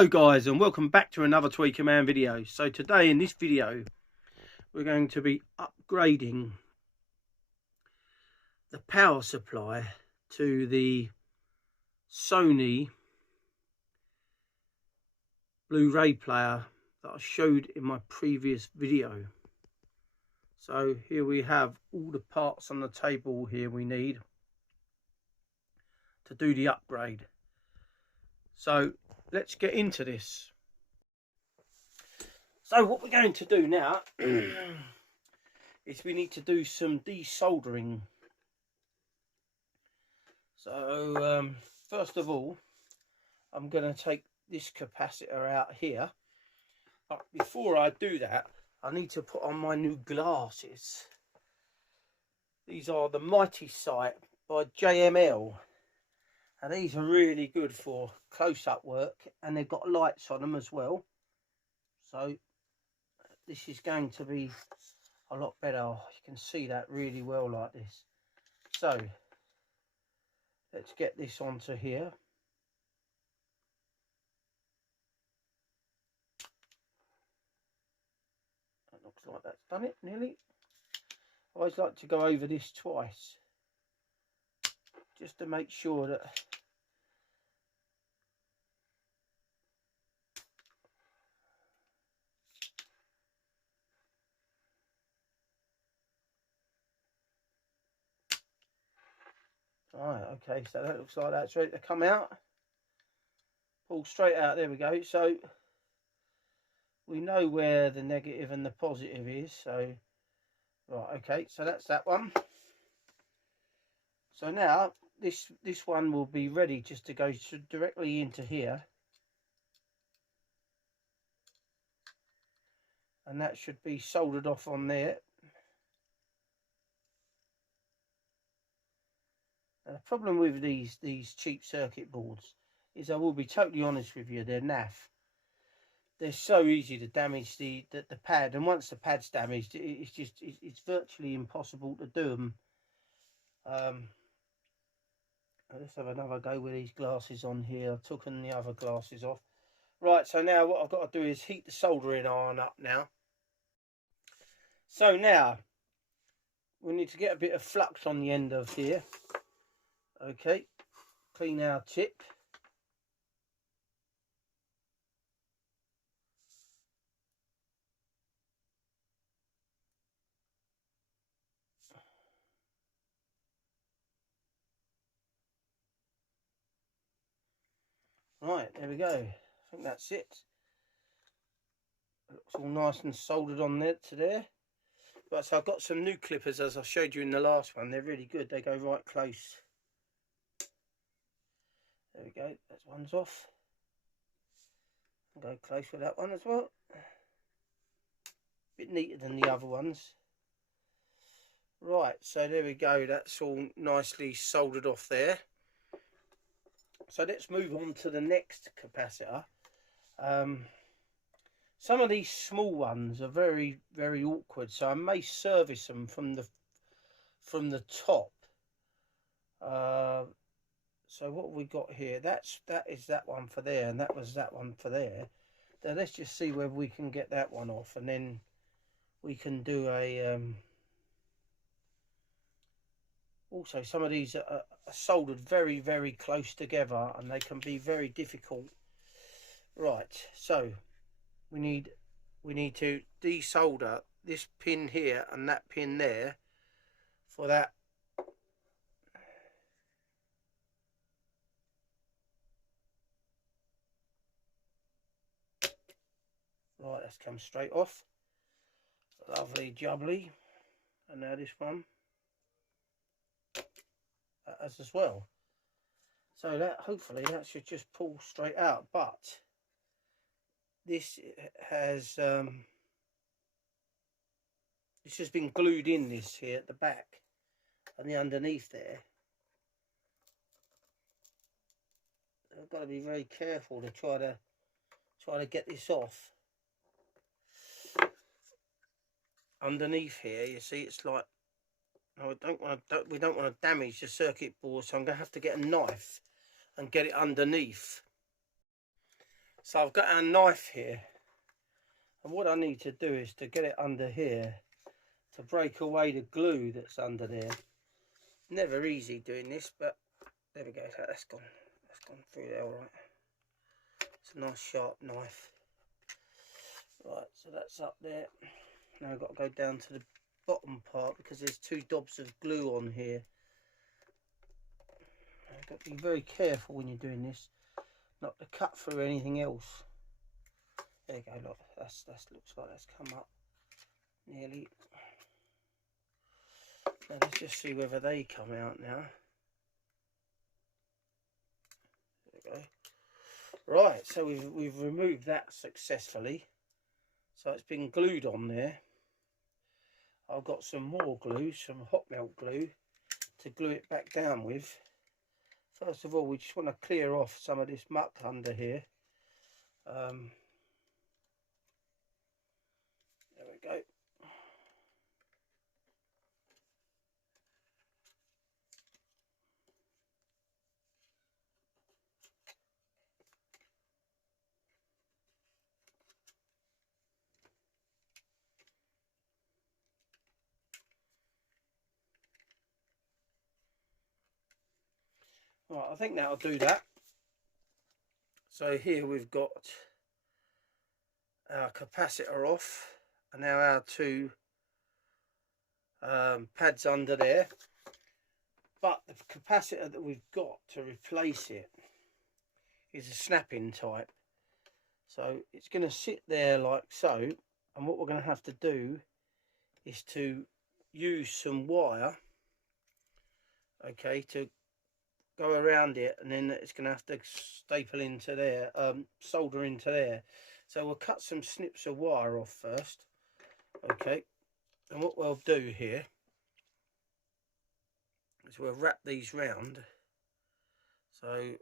Hello guys, and welcome back to another Tweaker Man video. So today in this video we're going to be upgrading the power supply to the Sony Blu-ray player that I showed in my previous video. So here we have all the parts on the table here we need to do the upgrade. So let's get into this. So what we're going to do now is we need to do some desoldering. So first of all, I'm going to take this capacitor out here. But before I do that, I need to put on my new glasses. These are the Mighty Sight by JML. And these are really good for close-up work, and they've got lights on them as well. So this is going to be a lot better. You can see that really well like this. So let's get this onto here. That looks like that's done it nearly. I always like to go over this twice, just to make sure that right, okay, so that looks like that's ready to come out. Pull straight out, there we go. So we know where the negative and the positive is, so right, okay, so that's that one. So now this one will be ready just to go directly into here, and that should be soldered off on there. Now, the problem with these cheap circuit boards is, I will be totally honest with you, they're naff. They're so easy to damage the pad, and once the pad's damaged, it's virtually impossible to do them. Let's have another go with these glasses on here. I've taken the other glasses off. Right, so now what I've got to do is heat the soldering iron up now. So now we need to get a bit of flux on the end of here. Okay, clean our tip. Right, there we go. I think that's it. It looks all nice and soldered on there to there. Right, so I've got some new clippers, as I showed you in the last one. They're really good. They go right close. There we go. That one's off. I'll go close with that one as well. Bit neater than the other ones. Right, so there we go. That's all nicely soldered off there. So let's move on to the next capacitor. Some of these small ones are very, very awkward, so I may service them from the top. So what have we got here? That is that one for there, and that was that one for there. Now let's just see whether we can get that one off, and then we can do a also, some of these are soldered very, very close together, and they can be very difficult. Right, so we need to desolder this pin here and that pin there for that. Right, that's come straight off. Lovely jubbly. And now this one as well. So that, hopefully that should just pull straight out, but this has been glued in, this here at the back and the underneath there. I've got to be very careful to try to get this off. Underneath here, you see, it's like, we don't want to damage the circuit board, so I'm going to have to get a knife and get it underneath. So I've got our knife here, and what I need to do is to get it under here to break away the glue that's under there. Never easy doing this, but there we go. That's gone through there all right. It's a nice sharp knife. Right, so that's up there. Now I've got to go down to the bottom part because there's 2 dobs of glue on here. You've got to be very careful when you're doing this, not to cut through anything else. There you go, look, that looks like that's come up nearly. Now let's just see whether they come out now. There we go. Right, so we've removed that successfully. So it's been glued on there. I've got some more glue, some hot melt glue, to glue it back down with. First of all, we just want to clear off some of this muck under here. There we go. Right, I think that'll do that. So here we've got our capacitor off, and now our 2 pads under there. But the capacitor that we've got to replace it is a snap-in type. So it's going to sit there like so, and what we're going to have to do is to use some wire, okay, to go around it, and then it's going to have to staple into there, solder into there. So we'll cut some snips of wire off first, okay, and what we'll do here is we'll wrap these round. So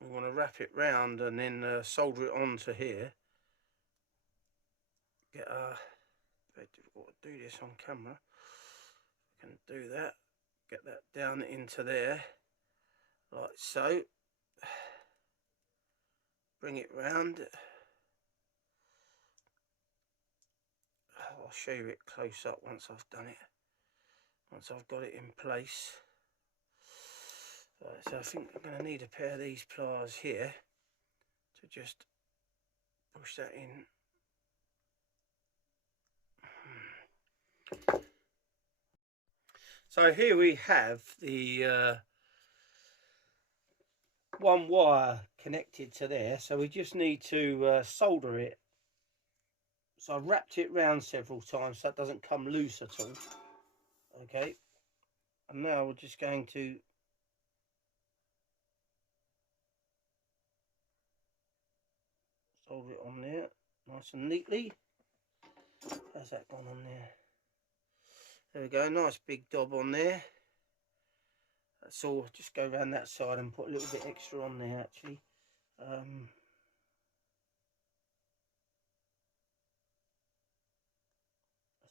we want to wrap it round and then solder it onto here. Get very difficult to do this on camera. We can do that. Get that down into there like so. Bring it round. I'll show you it close up once I've done it, once I've got it in place. Right, so I think I'm going to need a pair of these pliers here to just push that in. So here we have the 1 wire connected to there, so we just need to solder it. So I've wrapped it round several times so it doesn't come loose at all. Okay, and now we're just going to solder it on there nice and neatly. How's that gone on there? There we go, nice big dob on there. That's all. Just go around that side and put a little bit extra on there actually. That's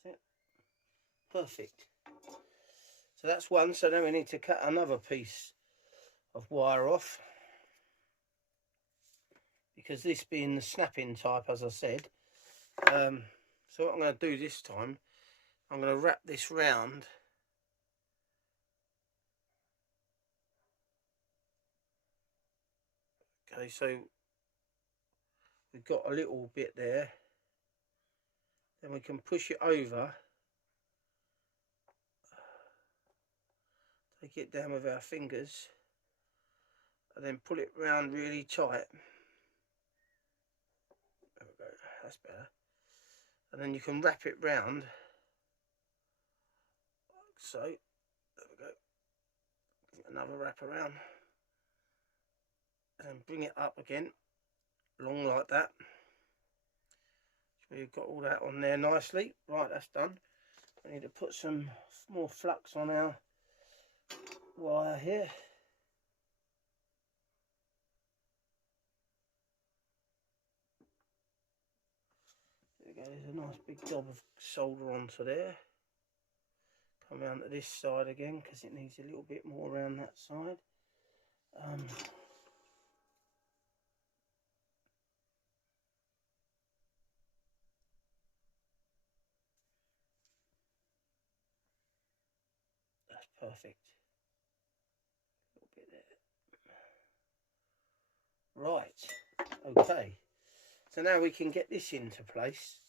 it. Perfect. So that's one. So then we need to cut another piece of wire off, because this being the snap-in type, as I said. So what I'm going to do this time, I'm going to wrap this round. Okay, so we've got a little bit there. Then we can push it over. Take it down with our fingers. And then pull it round really tight. There we go, that's better. And then you can wrap it round. Like so. There we go. Another wrap around. And bring it up again, along like that. So you've got all that on there nicely. Right, that's done. We need to put some more flux on our wire here. There we go, there's a nice big dob of solder onto there. Come round to this side again because it needs a little bit more around that side. perfect. A little bit there. Right, okay. So now we can get this into place.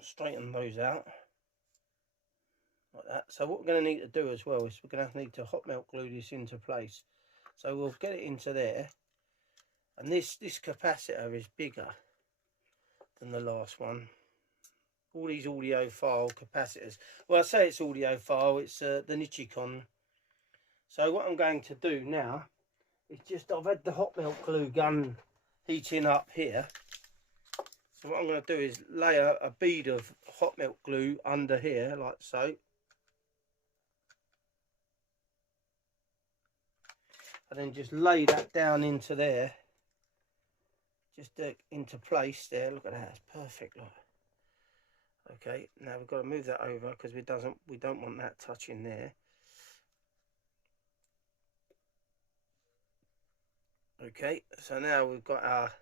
Straighten those out like that. So what we're going to need to do as well is we're going to need to hot melt glue this into place. So we'll get it into there, and this capacitor is bigger than the last one. All these audiophile capacitors, well, I say it's audiophile, it's the Nichicon. So what I'm going to do now is just, I've had the hot melt glue gun heating up here. So what I'm going to do is lay a bead of hot melt glue under here, like so. And then just lay that down into there. Just into place there. Look at that, it's perfect. Look. Okay, now we've got to move that over because we don't want that touching there. Okay, so now we've got our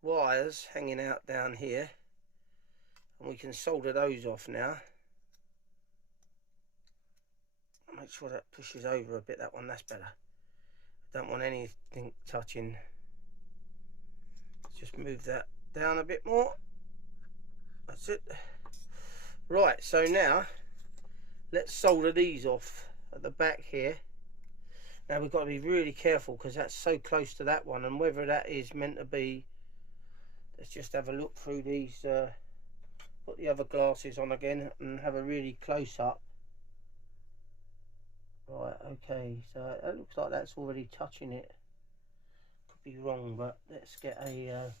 wires hanging out down here, and we can solder those off now. Make sure that pushes over a bit, that one, that's better. Don't want anything touching. Just move that down a bit more. That's it. Right, so now let's solder these off at the back here. Now we've got to be really careful because that's so close to that one, and whether that is meant to be, let's just have a look through these, put the other glasses on again and have a really close up. Right, okay, so it looks like that's already touching it. Could be wrong, but let's get a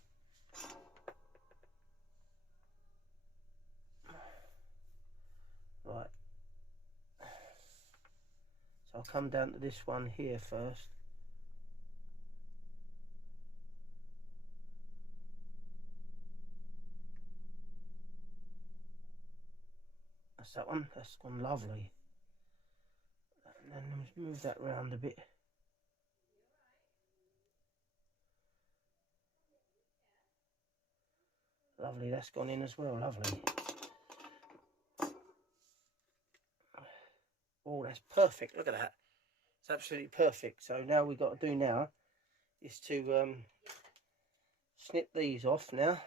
right. So I'll come down to this one here first. That's that one, that's gone lovely. And then let's move that round a bit. Lovely, that's gone in as well, lovely. Oh, that's perfect, look at that. It's absolutely perfect. So now we've got to do now is to snip these off now.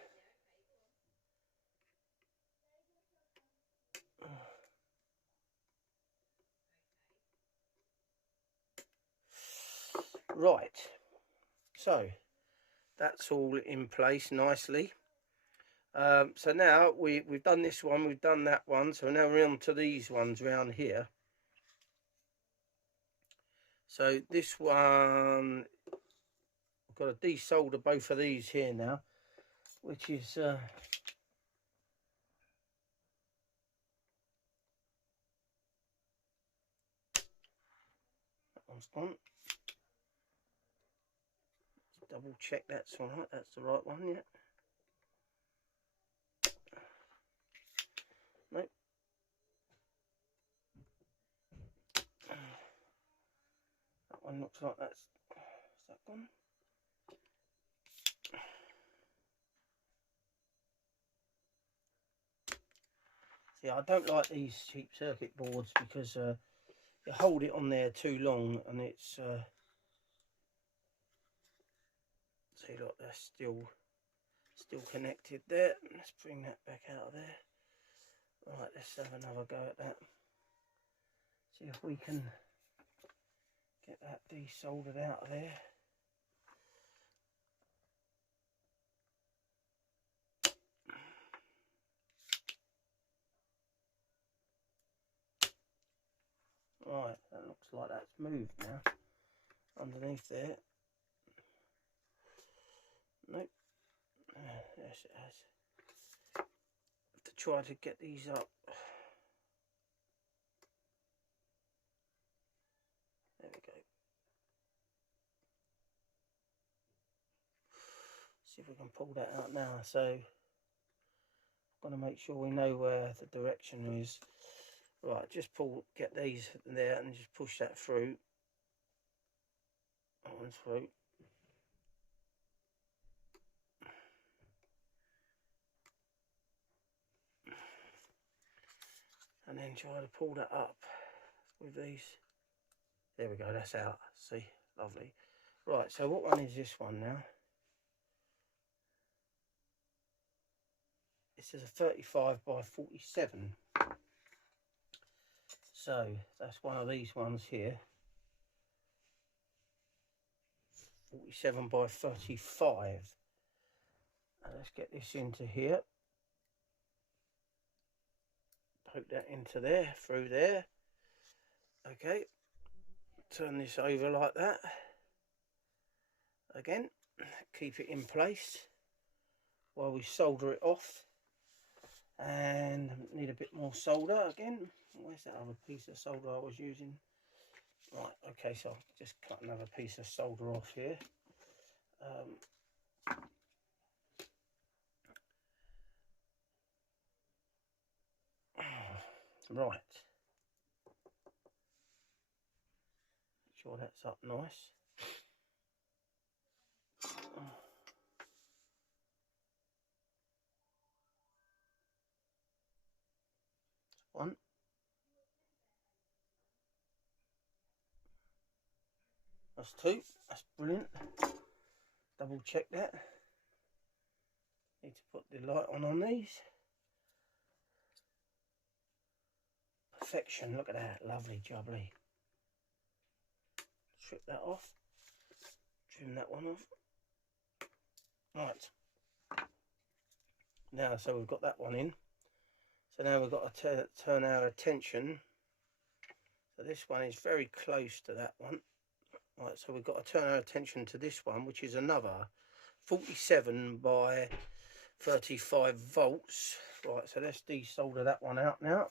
Right, so that's all in place nicely. So now we've done this one, we've done that one, so now we're on to these ones around here. So this one, I've got to desolder both of these here now, which is that one's gone. Double check that's all right, that's the right one, yeah. Nope. That one looks like that's that one. See, I don't like these cheap circuit boards because you hold it on there too long and it's see, look, that's still connected there. Let's bring that back out of there. Right, let's have another go at that. See if we can get that desoldered out of there. Right, that looks like that's moved now underneath there. Nope. Yes, it has. Have to try to get these up. There we go. See if we can pull that out now. So, I've got to make sure we know where the direction is. Right, just get these there and just push that through. That one's through. and then try to pull that up with these. There we go, that's out. See, lovely. Right, so what one is this one now? This is a 35 by 47. So that's one of these ones here. 47 by 35. And let's get this into here. Poke that into there, through there. Okay. Turn this over like that. Again, keep it in place while we solder it off. And need a bit more solder again. Where's that other piece of solder I was using? Right, okay, so I'll just cut another piece of solder off here. Right. Make sure that's up nice. One. That's two. That's brilliant. Double check that. Need to put the light on these. Perfection. Look at that. Lovely jubbly. Strip that off. Trim that one off. Right. Now, so we've got that one in. So now we've got to turn our attention. So this one is very close to that one. Right, so we've got to turn our attention to this one, which is another 47 by 35 volts. Right, so let's desolder that one out now.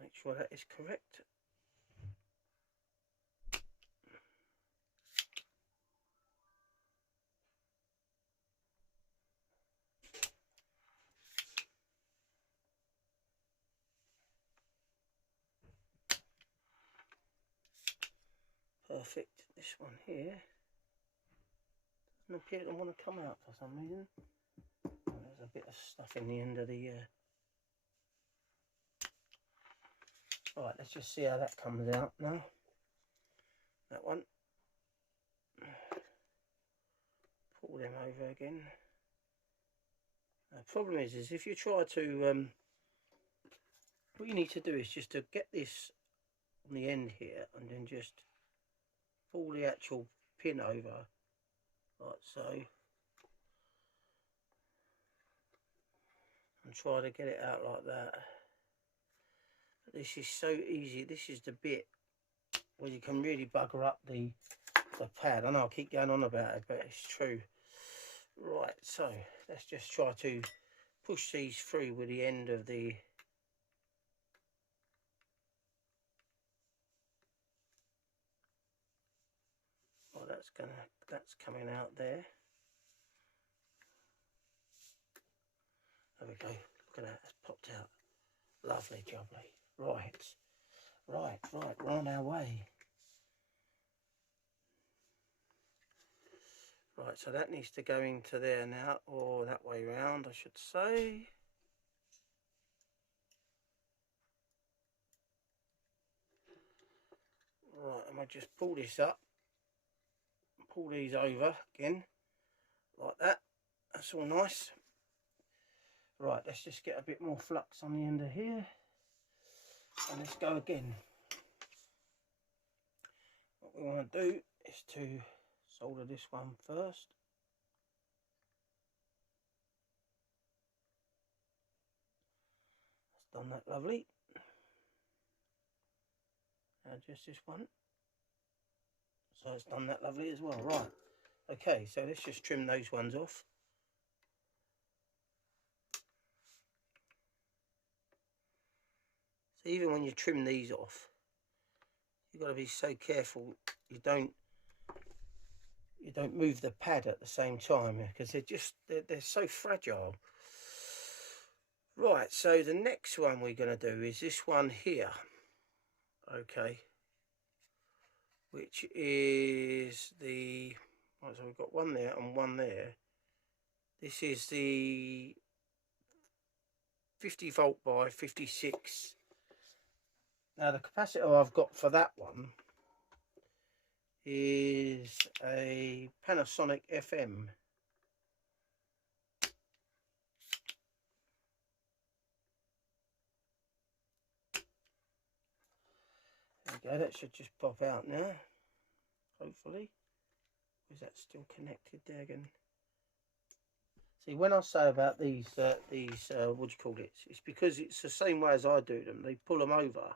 Make sure that is correct. Perfect. This one here doesn't appear to want to come out for some reason. There's a bit of stuff in the end of the Right, let's just see how that comes out now. That one. Pull them over again. The problem is if you try to what you need to do is just to get this on the end here and then just pull the actual pin over like so and try to get it out like that. But this is so easy. This is the bit where you can really bugger up the pad. I know I keep going on about it, but it's true. Right, so let's just try to push these through with the end of the that's coming out there. There we go. Look at that. It's popped out. Lovely jubbly. Right, we're on our way. Right, so that needs to go into there now, or that way round, I should say. Right, and I just pull this up. Pull these over again like that. That's all nice. Right, let's just get a bit more flux on the end of here and let's go again. What we want to do is to solder this one first. That's done that lovely. Now just this one. So it's done that lovely as well. Right, okay, so let's just trim those ones off. So even when you trim these off, you've got to be so careful you don't move the pad at the same time, because they're so fragile. Right, so the next one we're going to do is this one here. Okay. Which is the, right, so we've got one there and one there. This is the 50 volt by 56. Now the capacitor I've got for that one is a Panasonic FM. There we go, that should just pop out now, hopefully. Is that still connected there again? See, when I say about these what do you call it? It's because it's the same way as I do them. They pull them over.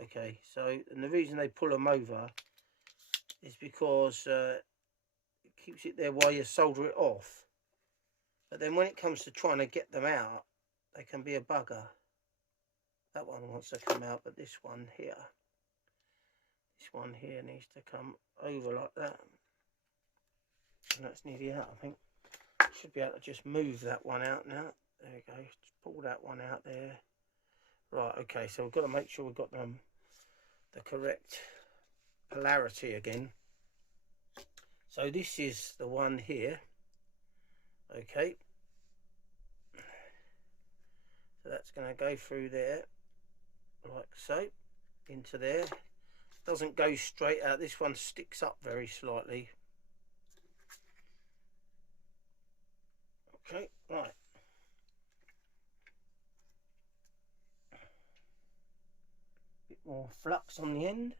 Okay, so, and the reason they pull them over is because it keeps it there while you solder it off. But then when it comes to trying to get them out, they can be a bugger. That one wants to come out, but this one here needs to come over like that. And that's nearly out, I think. Should be able to just move that one out now. There we go. Just pull that one out there. Right, okay, so we've got to make sure we've got the correct polarity again. So this is the one here. Okay. So that's going to go through there, like so, into there. Doesn't go straight out. This one sticks up very slightly. Okay, right. Bit more flux on the end.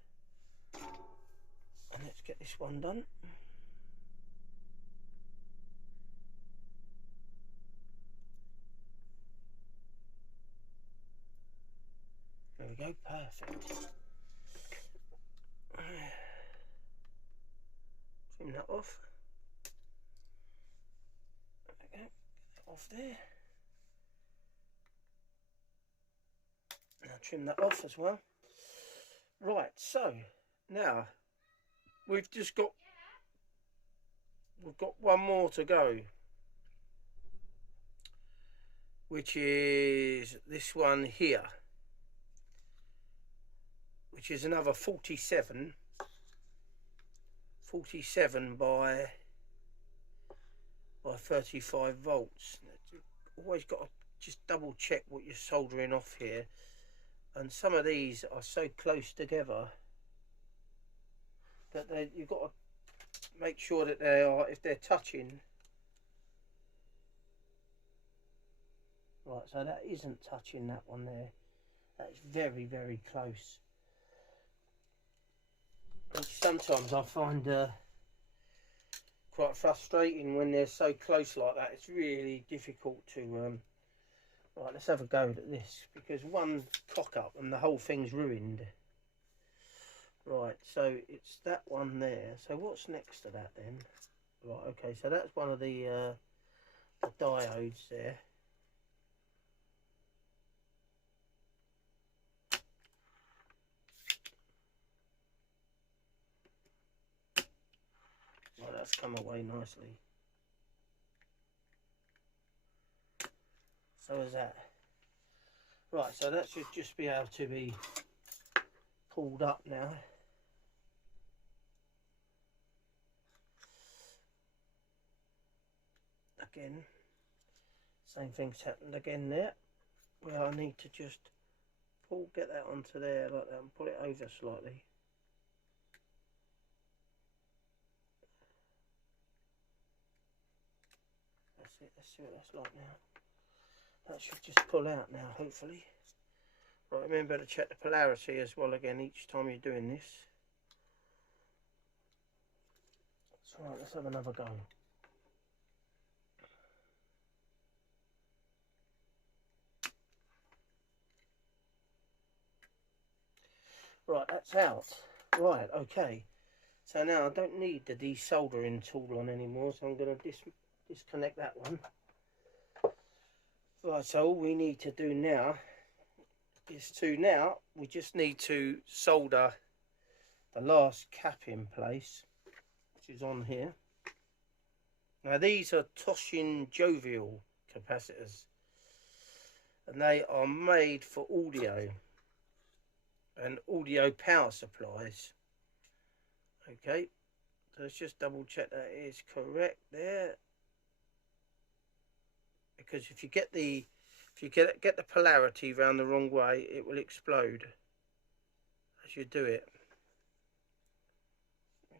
And let's get this one done. There we go, perfect. Trim that off. There we go, get that off there. Now trim that off as well. Right, so now we've got one more to go, which is this one here, which is another 47 by 35 volts. Always got to just double check what you're soldering off here, and some of these are so close together that you've got to make sure that they are, if they're touching. Right, so that isn't touching that one there. That's very, very close. And sometimes I find quite frustrating when they're so close like that. It's really difficult to right, let's have a go at this, because one cock up and the whole thing's ruined. Right, so it's that one there. So what's next to that then? Right, okay, so that's one of the diodes there. Right, that's come away nicely. So is that. Right, so that should just be able to be pulled up now. Again, same thing's happened again there, where I need to just get that onto there like that and pull it over slightly. That's it, let's see what that's like now. That should just pull out now, hopefully. Right, remember to check the polarity as well again each time you're doing this. That's right, let's have another go. Right, that's out. Right, okay. So now I don't need the desoldering tool on anymore, so I'm going to disconnect that one. Right, so all we need to do now is we just need to solder the last cap in place, which is on here. Now these are Toshin jovial capacitors, and they are made for audio and audio power supplies. Okay, so let's just double check that is correct there, because if you if you get the polarity round the wrong way, it will explode as you do it.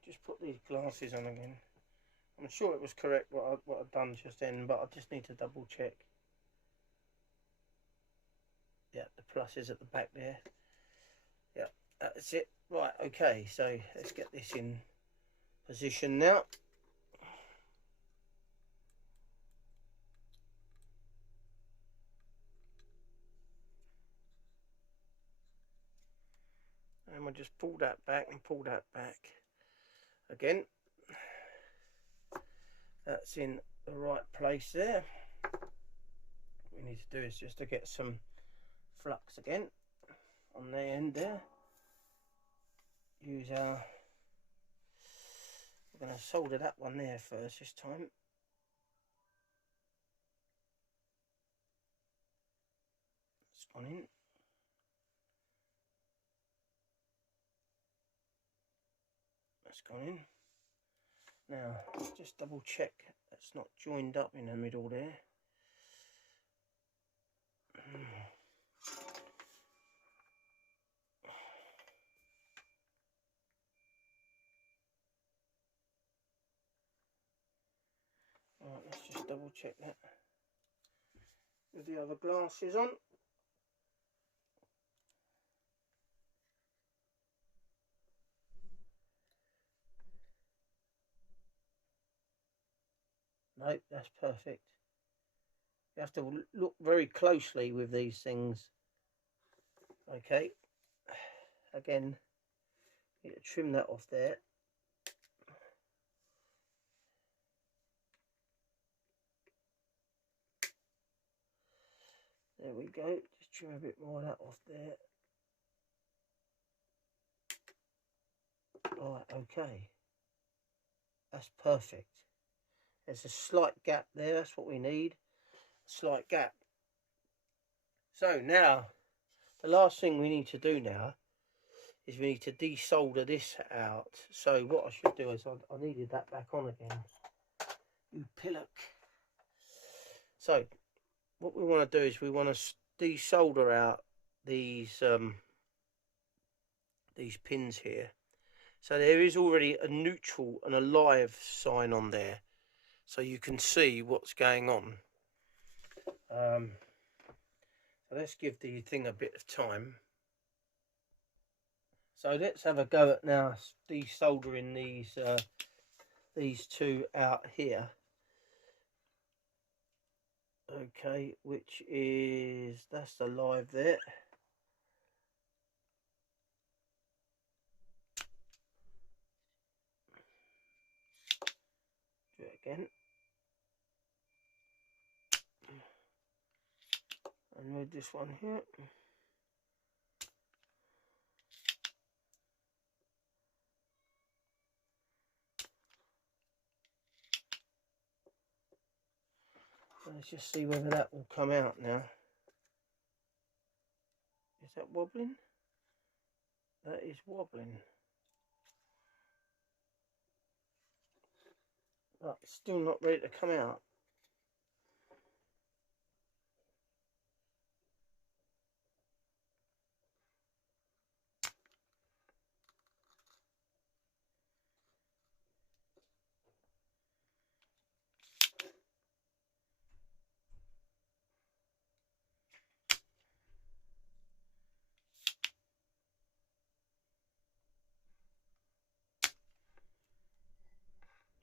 Just put these glasses on again. I'm sure it was correct what I've done just then, but I just need to double check. Yeah, the plus is at the back there. Yeah, that's it. Right, okay, so let's get this in position now. And we'll just pull that back and pull that back again. That's in the right place there. What we need to do is just to get some flux again on the end there. Use our, we're going to solder that one there first this time. It's gone in. That's gone in. Now let's just double check that's not joined up in the middle there. Right, let's just double check that with the other glasses on. Nope, that's perfect. You have to look very closely with these things. Okay, again, you need to trim that off there. There we go, just trim a bit more of that off there. Right, okay, that's perfect. There's a slight gap there, that's what we need, a slight gap. So now, the last thing we need to do now is we need to desolder this out. So what I should do is, I needed that back on again, you pillock. So what we want to do is we want to desolder out these pins here. So there is already a neutral and a live sign on there, so you can see what's going on. So let's give the thing a bit of time. So let's have a go at now desoldering these two out here. Okay, which is, that's the live there. Do it again. And move this one here. Let's just see whether that will come out now. Is that wobbling? That is wobbling. But it's still not ready to come out.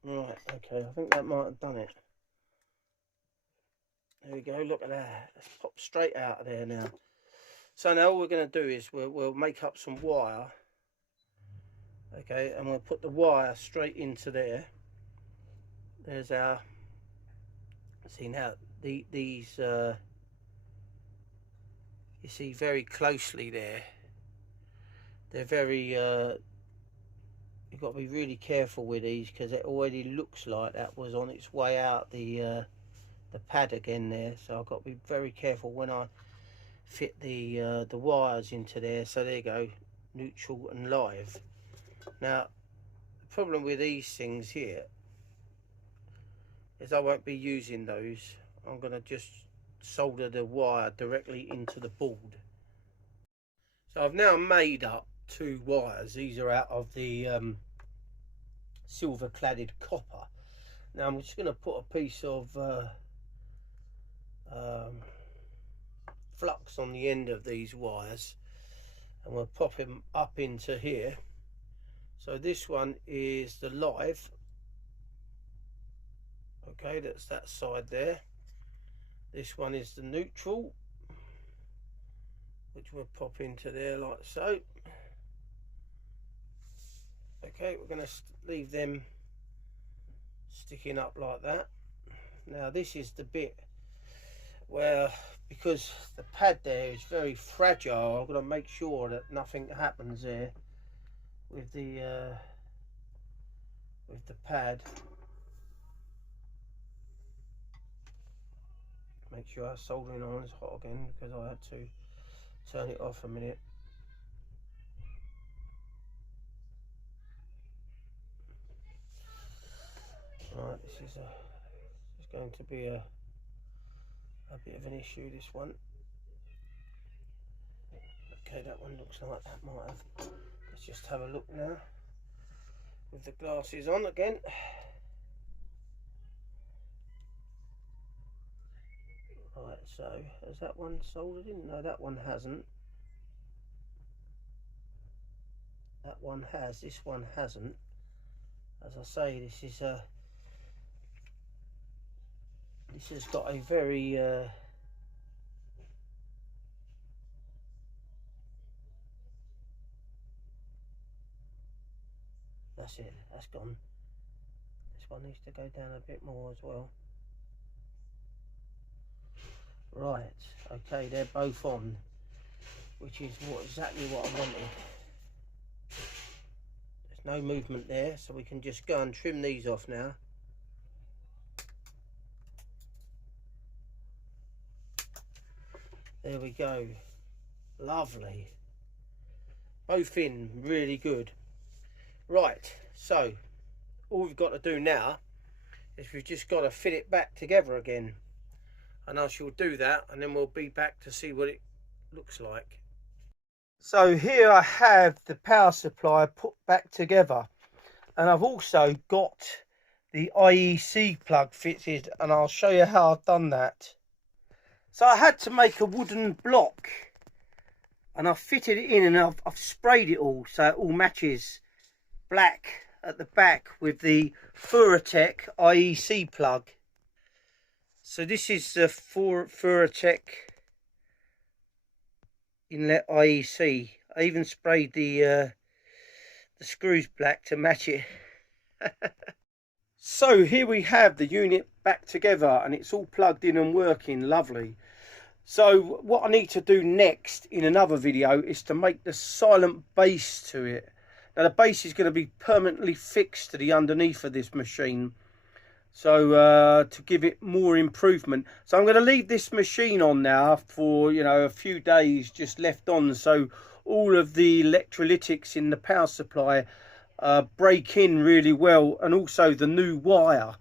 Right, okay, I think that might have done it. There we go, look at that. Let's pop straight out of there now. So now all we're going to do is we'll make up some wire. Okay, and we'll put the wire straight into there. There's our, see now, these, you see very closely there. They're very, you've got to be really careful with these because it already looks like that was on its way out the pad again there. So I've got to be very careful when I fit the wires into there. So there you go, neutral and live. Now the problem with these things here is I won't be using those. I'm going to just solder the wire directly into the board. So I've now made up 2 wires. These are out of the silver cladded copper. Now I'm just going to put a piece of flux on the end of these wires, and we'll pop them up into here. So this one is the live, okay, that's that side there. This one is the neutral, which we'll pop into there like so. Okay, we're going to leave them sticking up like that. Now this is the bit where, because the pad there is very fragile, I've got to make sure that nothing happens there with the pad. Make sure our soldering iron is hot again, because I had to turn it off a minute. Right, this is going to be a bit of an issue, this one. Okay, that one looks like that might have. Let's just have a look now with the glasses on again. Right, so has that one soldered in? No, that one hasn't. That one has, this one hasn't. As I say, this has got a very that's it, that's gone. This one needs to go down a bit more as well. Right, okay, they're both on, which is exactly what I wanted. There's no movement there, so we can just go and trim these off now. There we go, lovely, both in really good. Right, so all we've got to do now is we've just got to fit it back together again, and I shall do that, and then we'll be back to see what it looks like. So here I have the power supply put back together, and I've also got the IEC plug fitted, and I'll show you how I've done that. So I had to make a wooden block, and I've fitted it in, and I've sprayed it all so it all matches black at the back with the Furutech IEC plug. So this is the Furutech inlet IEC. I even sprayed the screws black to match it. So here we have the unit back together, and it's all plugged in and working lovely. So what I need to do next in another video is to make the silent base to it. Now the base is going to be permanently fixed to the underneath of this machine, so to give it more improvement. So I'm going to leave this machine on now for, you know, a few days just left on, so all of the electrolytics in the power supply break in really well, and also the new wire.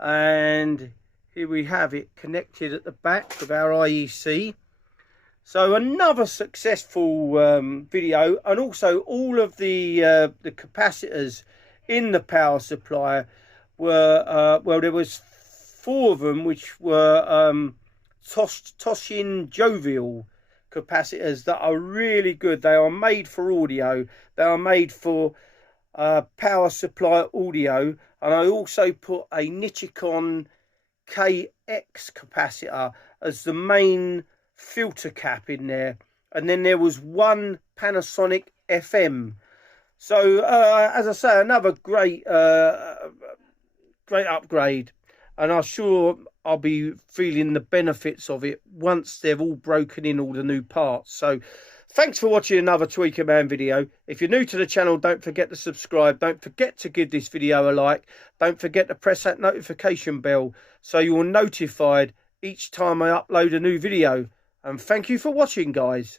And here we have it connected at the back with our IEC. So another successful video, and also all of the capacitors in the power supply were well, there was 4 of them which were Toshin jovial capacitors that are really good. They are made for audio, they are made for power supply audio, and I also put a Nichicon KX capacitor as the main filter cap in there, and then there was 1 Panasonic FM. So as I say, another great great upgrade, and I'm sure I'll be feeling the benefits of it once they've all broken in all the new parts. So thanks for watching another Tweaker Man video. If you're new to the channel, don't forget to subscribe. Don't forget to give this video a like. Don't forget to press that notification bell so you're notified each time I upload a new video. And thank you for watching, guys.